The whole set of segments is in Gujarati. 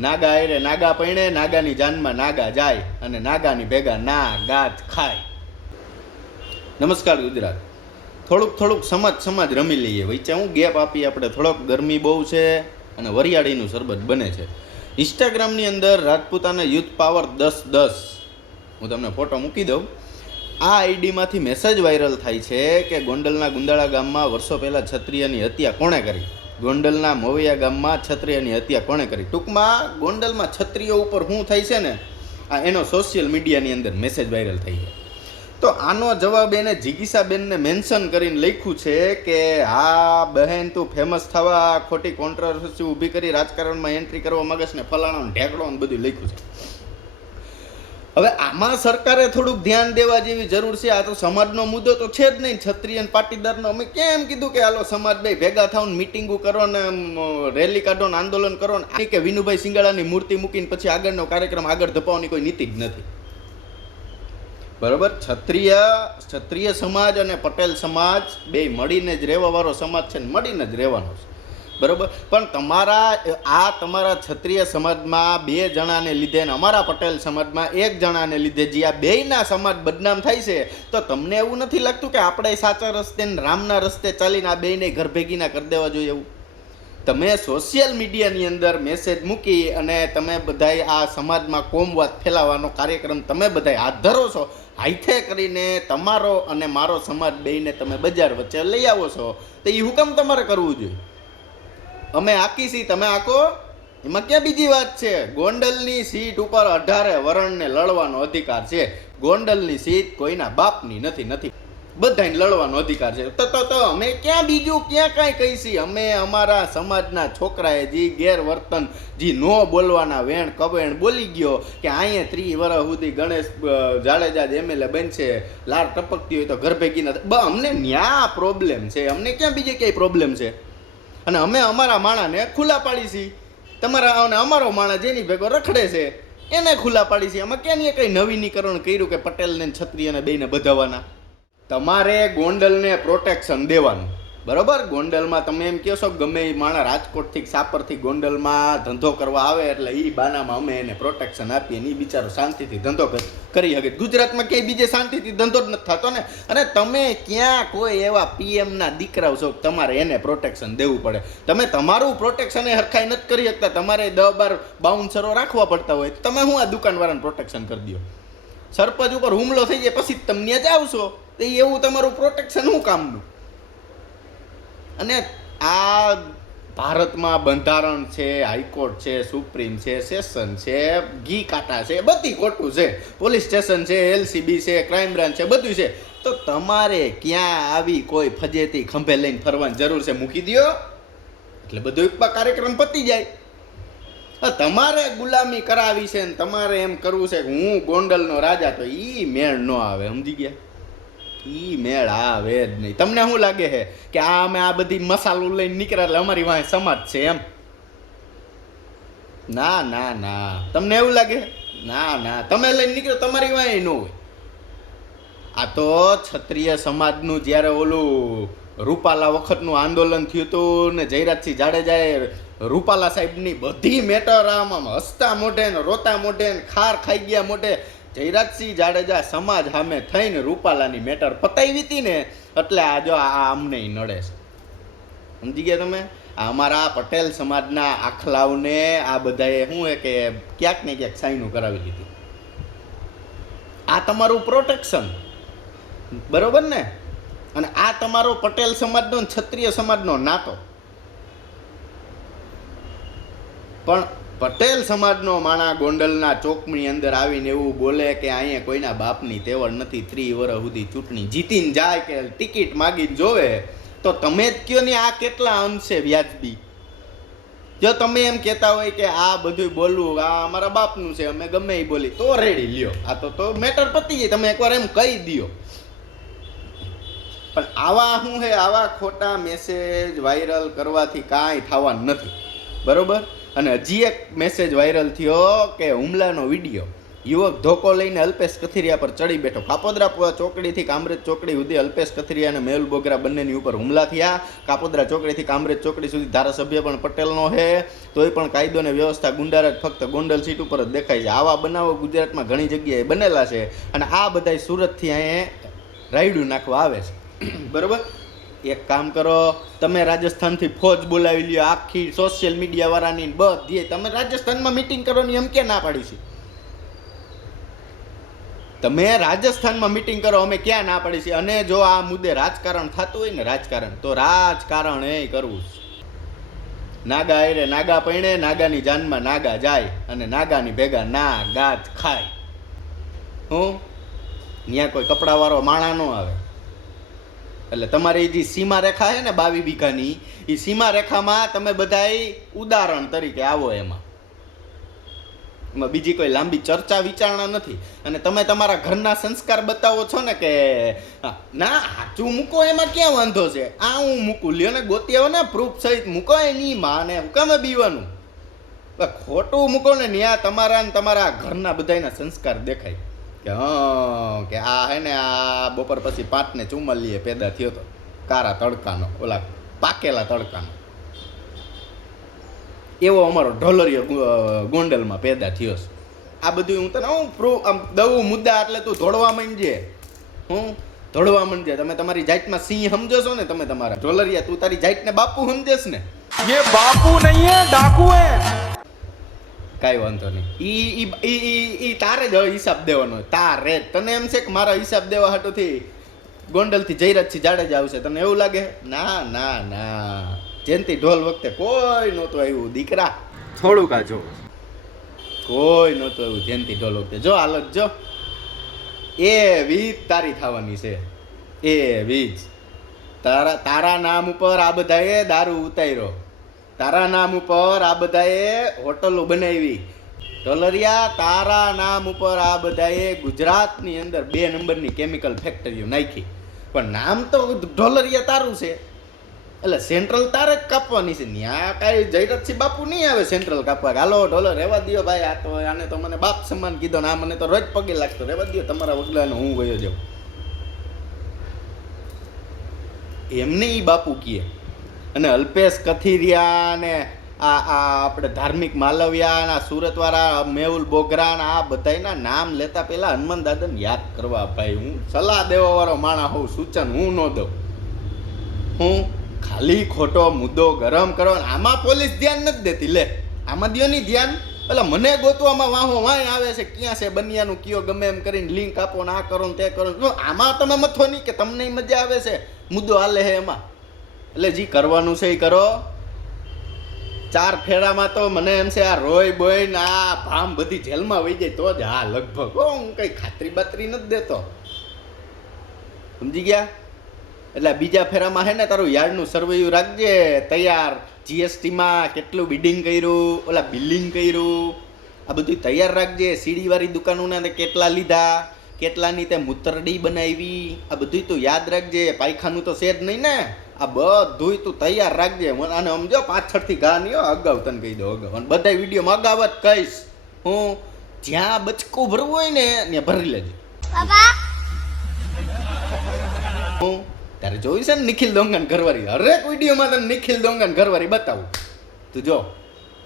નાગા એરે, નાગા પૈણે, નાગાની જાનમાં નાગા જાય અને નાગાની ભેગા ના ગાત ખાય. નમસ્કાર ગુજરાત. થોડુંક થોડુંક સમાજ સમાજ રમી લઈએ. વચ્ચે હું ગેપ આપી આપણે થોડોક ગરમી બહુ છે અને વરિયાળીનું શરબત બને છે. ઇન્સ્ટાગ્રામની અંદર રાજપૂતાના યુથ પાવર દસ દસ. હું તમને ફોટો મૂકી દઉં. આ આઈડીમાંથી મેસેજ વાયરલ થાય છે કે ગોંડલના ગુંદાળા ગામમાં વર્ષો પહેલાં ક્ષત્રિયની હત્યા કોણે કરી? ગોંડલના મોવિયા ગામમાં છત્રિયની હત્યા કોણે કરી? ટૂંકમાં ગોંડલમાં છત્રીઓ ઉપર શું થાય છે ને, આ એનો સોશિયલ મીડિયાની અંદર મેસેજ વાયરલ થઈ છે. તો આનો જવાબ એને જિગીસાબેનને મેન્શન કરીને લખ્યું છે કે, હા, બહેન, તું ફેમસ થવા, ખોટી કોન્ટ્રોવર્સી ઊભી કરી, રાજકારણમાં એન્ટ્રી કરવા માંગે છે ને ફલાણો ને ઢેકડો બધું લખ્યું છે. હવે આમાં સરકારે થોડુંક ધ્યાન દેવા જેવી જરૂર છે. આ તો સમાજનો મુદ્દો તો છે જ નહીં. ક્ષત્રિય પાટીદારનો અમે કેમ કીધું કે હાલો સમાજ ભાઈ ભેગા થાવ મિટિંગો કરો ને રેલી કાઢો ને આંદોલન કરો ને કે વિનુભાઈ સિંગાળાની મૂર્તિ મૂકીને પછી આગળનો કાર્યક્રમ આગળ ધપાવવાની કોઈ નીતિ જ નથી. બરોબર? ક્ષત્રિય ક્ષત્રિય સમાજ અને પટેલ સમાજ બે મળીને જ રહેવાવાળો સમાજ છે ને મળીને જ રહેવાનો છે. બરોબર? પણ તમારા, આ તમારા ક્ષત્રિય સમાજમાં બે જણાને લીધે ને અમારા પટેલ સમાજમાં એક જણાને લીધે જે આ બેયના સમાજ બદનામ થાય છે, તો તમને એવું નથી લાગતું કે આપણે સાચા રસ્તે ને રામના રસ્તે ચાલીને આ બેયને ઘર ભેગીના કરી દેવા જોઈએ એવું? તમે સોશિયલ મીડિયાની અંદર મેસેજ મૂકી અને તમે બધાય આ સમાજમાં કોમવાદ ફેલાવવાનો કાર્યક્રમ તમે બધાય હાથ ધરો છો હાઈથે કરીને તમારો અને મારો સમાજ બેયને તમે બજાર વચ્ચે લઈ આવો છો, તો એ હુકમ તમારે કરવું જોઈએ. અમે આકી સી તમે આકો એમાં ક્યાં બીજી વાત છે? ગોંડલની સીટ ઉપર અઢારે વરણને લડવાનો અધિકાર છે. ગોંડલની સીટ કોઈના બાપની નથી નથી. બધાને લડવાનો અધિકાર છે. તો તો તો, અમે ક્યાં બીજું ક્યાં કાંઈ કહીશી? અમે અમારા સમાજના છોકરાએ જે ગેરવર્તન, જે નો બોલવાના વેણ કવેણ બોલી ગયો કે અહીંયા ત્રી વર્ષ સુધી ગણેશ જાડેજા એમએલએ બનશે લાર ટપકતી હોય તો ઘર ભેગી નથી અમને ન્યા પ્રોબ્લેમ છે. અમને ક્યાં બીજે ક્યાંય પ્રોબ્લેમ છે? અને અમે અમારા માણાને ખુલ્લા પાડી છીએ તમારા અને અમારો માણસ જેની ભેગો રખડે છે, એને ખુલ્લા પાડી છે. અમે ક્યાં કંઈ નવીનીકરણ કર્યું કે પટેલને છત્રી અને બેને બધાવાના. તમારે ગોંડલને પ્રોટેક્શન દેવાનું. બરોબર? ગોંડલમાં તમે એમ કહો છો ગમે એ માણસ રાજકોટથી સાપરથી ગોંડલમાં ધંધો કરવા આવે એટલે એ બાનામાં અમે એને પ્રોટેક્શન આપીએ ને એ બિચારો શાંતિથી ધંધો કરી શકે. ગુજરાતમાં ક્યાંય બીજે શાંતિથી ધંધો જ નથી થતો ને. અને તમે ક્યાં કોઈ એવા પીએમના દીકરાઓ છો તમારે એને પ્રોટેક્શન દેવું પડે? તમે તમારું પ્રોટેક્શન એ હરખાઈ નથી કરી શકતા. તમારે દસ બાર બાઉન્સરો રાખવા પડતા હોય તમે હું આ દુકાનવાળાને પ્રોટેક્શન કરી દો સરપંચ ઉપર હુમલો થઈ જાય પછી તમને જ આવશો તો એવું તમારું પ્રોટેક્શન શું કામનું? અને આ ભારતમાં બંધારણ છે, હાઈકોર્ટ છે, સુપ્રીમ છે, સેશન છે, ઘી કાંટા છે, બધી ખોટું છે. પોલીસ સ્ટેશન છે, એલસીબી છે ક્રાઇમ બ્રાન્ચ છે, બધું છે. તો તમારે ક્યાં આવી કોઈ ફજેતી ખંભે લઈને ફરવાની જરૂર છે? મૂકી દ્યો. એટલે બધો એક કાર્યક્રમ પતી જાય. તમારે ગુલામી કરાવી છે ને તમારે એમ કરવું છે કે હું ગોંડલનો રાજા, તો ઈ મેળ ન આવે, સમજી ગયા? ઈ મેળ આવે જ નહીં. તમને શું લાગે છે કે આ અમે આ બધી મસાલો લઈને નીકળ્યા એટલે અમારી વાંહે સમાજ છે એમ? ના ના ના. તમને એવું લાગે? ના ના. તમે લઈને નીકળો, તમારી વાંહે ન હોય. આ તો ક્ષત્રિય સમાજનું જ્યારે ઓલું રૂપાલા વખતનું આંદોલન થયું હતું ને જયરાજસિંહ જાડેજાએ રૂપાલા સાહેબની બધી મેટર આમ હસતા મોઢે ને રોતા મોઢે ને ખાર ખાઈ ગયા મોઢે જયરાજસિંહ જાડેજા સમાજ સામે થઈને રૂપાલાની મેટર પતાવી હતી ને, એટલે આ જો આ અમને નડે છે. સમજી ગયા તમે? આ અમારા પટેલ સમાજના આખલાઓને આ બધાએ શું હે કે ક્યાંક ને ક્યાંક સાઈનું કરાવી લીધી. આ તમારું પ્રોટેક્શન. બરોબર ને? અને આ તમારો પટેલ સમાજનો ક્ષત્રિય સમાજનો નાતો. પણ પટેલ સમાજનો માણા ગોંડલના ચોકની અંદર આવીને એવું બોલે કે અહીંયા કોઈના બાપની તેવડ નથી ત્રી વર્ષ સુધી ચૂંટણી જીતીને જાય કે ટિકિટ માગીને જોવે, તો તમે જ કયો ને આ કેટલા અંશે વ્યાજબી? જો તમે એમ કહેતા હોય કે આ બધું બોલવું, આ અમારા બાપનું છે, અમે ગમે એ બોલી તો રેડી, લ્યો. આ તો તો મેટર પતી જાય, તમે એકવાર એમ કહી દ્યો. પણ આવા શું હે આવા ખોટા મેસેજ વાયરલ કરવાથી કાંઈ થવાનું નથી. બરોબર? અને હજી એક મેસેજ વાયરલ થયો કે હુમલાનો વીડિયો. યુવક ધોકો લઈને અલ્પેશ કથિરિયા પર ચડી બેઠો. કાપોદરા ચોકડીથી કામરેજ ચોકડી સુધી અલ્પેશ કથિરિયા અને મેહુલ બોગરા બંનેની ઉપર હુમલા થયા. કાપોદરા ચોકડીથી કામરેજ ચોકડી સુધી ધારાસભ્ય પણ પટેલનો છે તોય પણ કાયદો અને વ્યવસ્થા ગુંડારાજ ફક્ત ગોંડલ સીટ ઉપર જ દેખાય છે. આવા બનાવો ગુજરાતમાં ઘણી જગ્યાએ બનેલા છે અને આ બધાય સુરતથી અહીંયા રાયડું નાખવા આવે છે. બરોબર? એક કામ કરો, તમે રાજસ્થાનથી ફોજ બોલાવી લ્યો, આખી સોશિયલ મીડિયા વાળાની બધી. તમે રાજસ્થાનમાં મીટિંગ કરવાની એમ કે ના પાડી છે? તમે રાજસ્થાનમાં મીટિંગ કરો, અમે ક્યાં ના પાડી છે? અને જો આ મુદ્દે રાજકારણ થતું હોય ને રાજકારણ, તો રાજકારણ એ કરવું. નાગા એરે નાગા પૈણે, નાગાની જાનમાં નાગા જાય અને નાગાની ભેગા ના ગાજ ખાય. હું? ત્યાં કોઈ કપડાવાળો માણા ન આવે. એટલે તમારી જે સીમા રેખા છે ને બાવી વીઘાની એ સીમા રેખામાં તમે બધાય ઉદાહરણ તરીકે આવો એમાં. એમાં બીજી કોઈ લાંબી ચર્ચા વિચારણા નથી. અને તમે તમારા ઘરના સંસ્કાર બતાવો છો ને કે ના, હાચું મૂકો, એમાં ક્યાં વાંધો છે? આ હું મૂકું. લ્યો ને ગોતી ને પ્રૂફ સહિત મૂકો એની માને કમે બીવાનું? ખોટું મૂકો ને ત્યાં તમારા ને તમારા ઘરના બધાયના સંસ્કાર દેખાય. કે કે આ હે ને આ બપોર પછી પાંચને ચુમ્મલીએ પેદા થયો તો, કારા તડકાનો, ઓલા પાકેલા તડકાનો. એવો અમારો ઢોલરિયો ગોંડલમાં પેદા થયો છે. આ બધું હું તને, હું પ્રૂફ આમ દઉં મુદ્દા એટલે તું ધોળવા માંડજે. હું ધોળવા માંડજે. તમે તમારી જાતમાં સિંહ સમજો છો ને, તમે તમારા ઢોલરિયા, તું તારી જાતને બાપુ સમજેશ ને. ये બાપુ નહીં હે, ડાકુ હે. કાંઈ વાંધો નહીં. ઈ ઈ ઈ ઈ તારે જ હિસાબ દેવાનો તારે તને એમ છે કે મારા હિસાબ દેવા હાટુથી ગોંડલથી જયરાજથી જાડેજા આવશે. તને એવું લાગે? ના ના ના. જેનથી ઢોલ વખતે કોઈ નહોતું આવ્યું દીકરા. થોડુંક આ જો. કોઈ નહોતું આવ્યું જેનથી ઢોલ વખતે. જો હાલત જો એ વીજ તારી થવાની છે. એ વીજ તારા તારા નામ ઉપર આ બધાએ દારૂ ઉતાર્યો. તારા નામ ઉપર આ બધાએ હોટલો બનાવી. ઢોલરિયા, તારા નામ ઉપર આ બધાએ ગુજરાતની અંદર બે નંબરની કેમિકલ ફેક્ટરીઓ નાખી. પણ નામ તો ઢોલરિયા તારું છે. એટલે સેન્ટ્રલ તારે જ કાપવાની છે. ત્યાં કાંઈ જયરતસિંહ બાપુ નહીં આવે સેન્ટ્રલ કાપવા હાલો ઢોલર રહેવા દ્યો ભાઈ, આ તો આને તો મને બાપ સમાન કીધો ને આ મને તો રોજ પગે લાગતો. રહેવા દ્યો, તમારા વગલાને હું ગયો જાઉં. એમને એ બાપુ કીએ અને અલ્પેશ કથિરિયા ને આ આ આપણે ધાર્મિક માલવિયા અને આ સુરતવાળા મેહુલ બોગરા ને આ બધાયના નામ લેતા પહેલા હનુમાન દાદાને યાદ કરવા ભાઈ, હું સલાહ દેવાવાળો માણા હોઉં, સૂચન હું ન દઉં. હું ખાલી ખોટો મુદ્દો ગરમ કરો આમાં પોલીસ ધ્યાન નથી દેતી, લે. આમાં દ્યો નહીં ધ્યાન? એટલે મને ગોતવામાં વાહો વાય આવે છે, ક્યાં છે બનિયાનું, કયો ગમે એમ કરીને લિંક આપો ને આ કરો ને તે કરો. આમાં તમે મથો નહીં કે તમને મજા આવે છે, મુદ્દો હાલે છે એમાં. એટલે જે કરવાનું છે એ કરો. ચાર ફેરામાં તો મને એમ છે આ રોય બોય ને આ ભામ બધી જેલમાં વહી જાય તો જ હા લગભગ. હો કઈ ખાતરી બાતરી નથી દેતો. સમજી ગયા? એટલે બીજા ફેરામાં હે ને તારું યાર્ડનું સર્વેયું રાખજે. તૈયાર જીએસટીમાં કેટલું બિડિંગ કર્યું, ઓલા બિલિંગ કર્યું. આ બધું તૈયાર રાખજે. સીડીવાળી દુકાનોના કેટલા લીધા. કેટલાની તે મૂતરડી બનાવી? આ બધું તું યાદ રાખજે પાયખાનું તો છે જ નહીં ને. આ બધુંય તું તૈયાર રાખજે. મને આને સમજો પાછળથી ઘા નહીં હો, અગાઉ તને કહી દો અગાઉ. અને બધા વિડીયોમાં અગાઉ જ કહીશ. હું જ્યાં બચકું ભરવું હોય ને ત્યાં ભરી લેજે. હું તારે જોયું છે ને નિખિલ દોંગન ઘરવાળી? હરેક વિડીયોમાં તને નિખિલ દોંગન ઘરવારી બતાવું. તું જો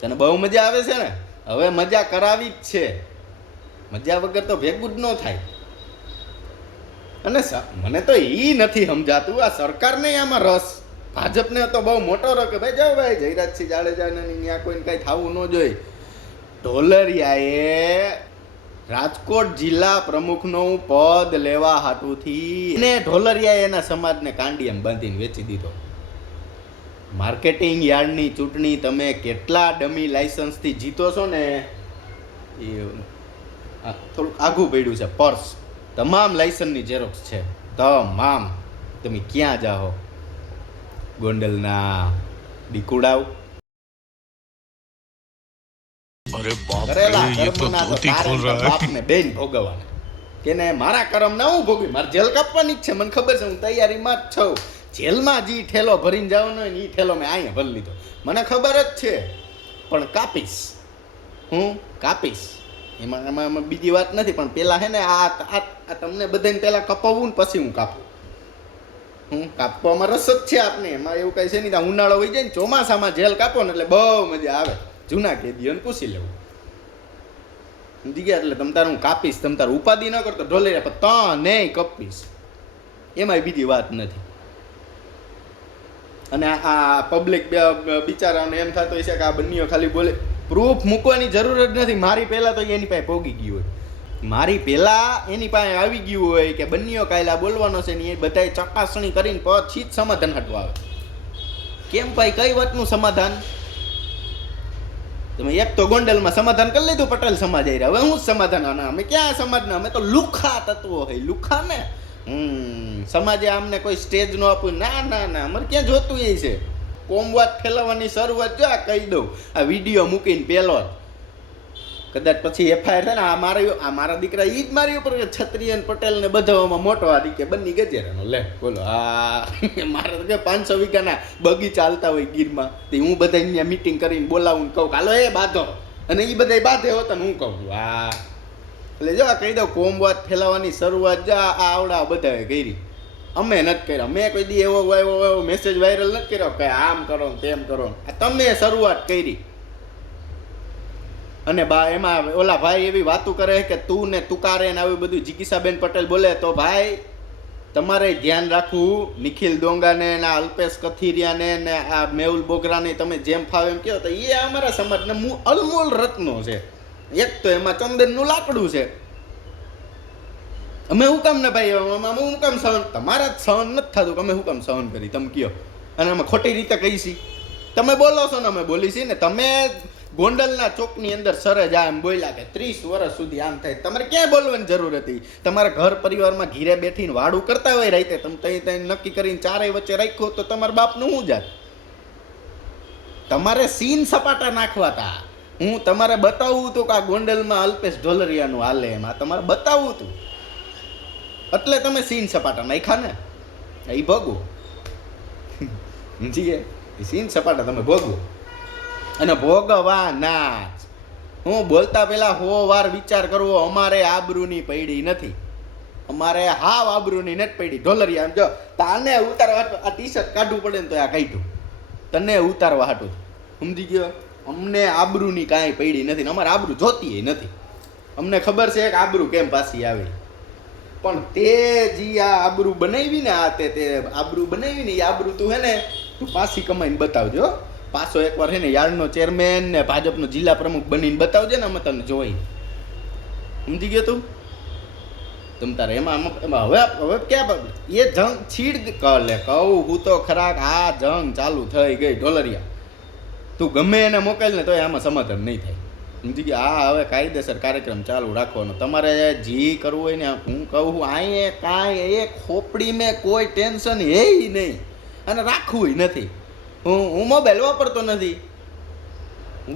તને બહુ મજા આવે છે ને? હવે મજા કરાવી જ છે. મજા વગર તો ભેગું જ ન થાય. અને મને તો એ નથી સમજાતું, આ સરકારને આમાં રસ. ભાજપને તો બહુ મોટો રસ કે ભાઈ, જાઓ ભાઈ, જયરાજસિંહ જાડેજાને ત્યાં કોઈને કાંઈ થવું ન જોઈએ. ઢોલરિયાએ રાજકોટ જિલ્લા પ્રમુખનું પદ લેવા હાટુથી ને ઢોલરિયાએ એના સમાજને કાંડિયમ બાંધીને વેચી દીધો. માર્કેટિંગ યાર્ડની ચૂંટણી તમે કેટલા ડમી લાઇસન્સથી જીતો છો ને? એ થોડુંક આઘું પડ્યું છે, પર્સ. તમામ લાઇસન્સની ઝેરોક્સ છે. તમામ. તમે ક્યાં જાઓ? ગોંડલના. દીકુડાવ અરે બેન ભોગવવાને. કેને મારા કરમ ના હું ભોગવી? મારે જેલ કાપવાની જ છે. મને ખબર છે હું તૈયારીમાં છું. જેલમાં જી ભરીને જવાનો હોય મેં અહીંયા ભરી લીધો. મને ખબર જ છે. પણ કાપીશ. હું કાપીશ. એમાં એમાં એમાં બીજી વાત નથી, પણ પેલા હે ને આ આ તમને બધાને પેલા કપાવવું ને પછી હું કાપું. હું કાપવામાં રસ જ છે આપને. એમાં એવું કઈ છે નહીં, ત્યાં ઉનાળો હોય જાય ને ચોમાસામાં જેલ કાપો ને એટલે બહુ મજા આવે. જૂના કેદીઓને પૂછી લેવું. સમજી ગયા? એટલે તમ તારે હું કાપીશ, તમ તારે ઉપાધિ ન કરતો, ઢોલે પણ ત નહીં કપીશ. એમાંય બીજી વાત નથી. અને આ- પબ્લિક બિચારાને એમ થતો છે કે આ બંનેઓ ખાલી બોલે પ્રૂફ મૂકવાની જરૂર જ નથી. મારી પહેલાં તો એની પાસે પોગી ગયું હોય. મારી પહેલાં એની પાસે આવી ગયું હોય કે બંનેઓ કાયલા બોલવાનો છે ને એ બધાય ચકાસણી કરીને પછી જ સમાધાન હટવા આવે. કેમ ભાઈ? કઈ વાતનું સમાધાન? તમે એક તો ગોંડલમાં સમાધાન કરી લીધું, પટેલ સમાજ આવી હવે હું સમાધાન આના અમે ક્યાં સમાજના? અમે તો લુખા તત્વો હોય. લુખા ને? હમ, સમાજે આમને કોઈ સ્ટેજ નો આપ્યું. ના ના ના, અમારે ક્યાં જોતું એ છે? કોમવાદ ફેલાવવાની શરૂઆત જો આ કહી દઉં. આ વીડિયો મૂકીને પહેલો કદાચ પછી એફઆઈઆર થાય ને, આ મારા આ મારા દીકરા ઈ જ મારી ઉપર છત્રી અને પટેલ ને બધામાં મોટો આ દીકે બંને ગજેરાનો. લે, બોલો. આ મારે કે પાંચસો વીઘાના બગીચા ચાલતા હોય ગીરમાં. તે હું બધા અહીંયા મીટિંગ કરીને બોલાવું કહું કે, હાલો, એ બાંધો. અને એ બધા બાંધે હોત ને હું કહું છું આ એટલે જો આ કહી દઉં, કોમવાદ ફેલાવવાની શરૂઆત જો આ આવડા બધાએ કરી. અમે નથી કર્યા. મેં કોઈ દી એવો એવો એવો મેસેજ વાયરલ નથી કર્યો કે આમ કરો તેમ કરો આ તમે શરૂઆત કરી. અને બા, એમાં ઓલા ભાઈ એવી વાતો કરે કે તું ને તુકારે ને આવી બધું જિગીસાબેન પટેલ બોલે તો ભાઈ, તમારે ધ્યાન રાખવું. નિખિલ ડોંગાને ને આ અલ્પેશ કથિરિયાને ને આ મેહુલ બોગરાને તમે જેમ ફાવે એમ કહો તો એ અમારા સમાજને અલમોલ રત્નો છે. એક તો એમાં ચંદનનું લાકડું છે. અમે હું કામ ને ભાઈ, અમે હું કામ સહન, તમારા જ સહન નથી થતું તમે હું કામ સહન કરી, તમે કયો. અને અમે ખોટી રીતે કહી છી. તમે બોલો છો ને અમે બોલી છીએ ને તમે ગોંડલના ચોકની અંદર સરે જાય એમ બોલ્યા કે ત્રીસ વર્ષ સુધી આમ થાય. તમારે ક્યાં બોલવાની જરૂર હતી? તમારા ઘર પરિવારમાં ઘીરે બેઠીને વાડું કરતા હોય રાતે, તમે તઈ તઈ નક્કી કરીને ચારેય વચ્ચે રાખ્યો તો તમારા બાપનું શું જાત? તમારે સીન સપાટા નાખવા હતા હું તમારે બતાવવું હતું કે આ ગોંડલમાં અલ્પેશ ઢોલરિયાનું હાલે એમ. આ તમારે બતાવવું હતું એટલે તમે સીન સપાટા નાખ્યા ને? એ ભોગવો સમજી ગયા? એ સીન સપાટા તમે ભોગવો અને ભોગવા ના હું બોલતા પહેલા હો વાર વિચાર કરવો, અમારે આબરૂની પૈડી નથી. અમારે હાવ આબરૂની નથી પૈડી ઢોલરિયા આમ જો, તાને ઉતારવા આ ટી શર્ટ કાઢવું પડે ને તો આ કાઢ્યું. તને ઉતારવા હાટું. સમજી ગયો? અમને આબરૂની કાંઈ પૈડી નથી અમારે આબરૂ જોતી નથી. અમને ખબર છે કે આબરૂ કેમ પાછી આવે. પણ તે જી આ આબરૂ બનાવી ને આ તે તે આબરૂ બનાવી ને એ આબરૂ તું હે ને તું પાછી કમાઈને બતાવજો. પાછો એકવાર હે ને યાર્ડનો ચેરમેન ને ભાજપનો જિલ્લા પ્રમુખ બનીને બતાવજે ને અમે તને જોઈ. સમજી ગયો તું? તમ તારે એમાં એમાં હવે હવે ક્યાં એ જંગ છીડ કલે કહું હું તો ખરાક આ જંગ ચાલુ થઈ ગઈ ઢોલરિયા. તું ગમે એને મોકલ ને તો આમાં સમાધાન નહીં થાય. સમજી ગયા આ હવે કાયદેસર કાર્યક્રમ ચાલુ રાખવાનો. તમારે જે કરવું હોય ને હું કહું છું અહીંયા કાંઈ એ ખોપડી મેં કોઈ ટેન્શન હે નહીં. અને રાખવું નથી. હું હું મોબાઈલ વાપરતો નથી.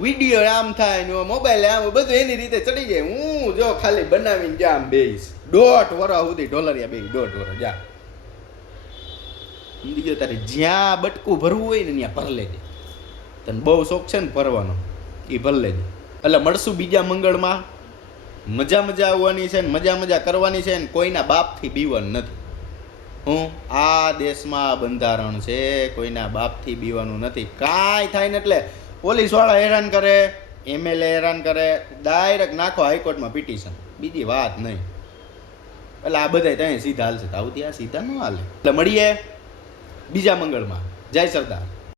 વીડિયો આમ થાય ને મોબાઈલ આમ બધું એની રીતે ચડી જાય. હું જો ખાલી બનાવીને જા આમ બેસ દોઢ વરસ સુધી ઢોલરિયા બે દોઢ વરસ જા. સમજી ગયો તારે જ્યાં બટકું ભરવું હોય ને ત્યાં ભર લેજે. તને બહુ શોખ છે ને ભરવાનો. એ ભર લેજે. એટલે મળશું બીજા મંગળમાં. મજા મજા આવવાની છે ને મજા મજા કરવાની છે ને કોઈના બાપથી બીવાનું નથી. હું આ દેશમાં બંધારણ છે, કોઈના બાપથી બીવાનું નથી. કાંઈ થાય ને એટલે પોલીસવાળા હેરાન કરે, એમએલએ હેરાન કરે, ડાયરેક્ટ નાખો હાઈકોર્ટમાં પિટિશન. બીજી વાત નહીં. એટલે આ બધા ત્યાં સીધા હાલશે. તો આવું ત્યાં સીધા ન હાલે. એટલે મળીએ બીજા મંગળમાં. જય સરદાર.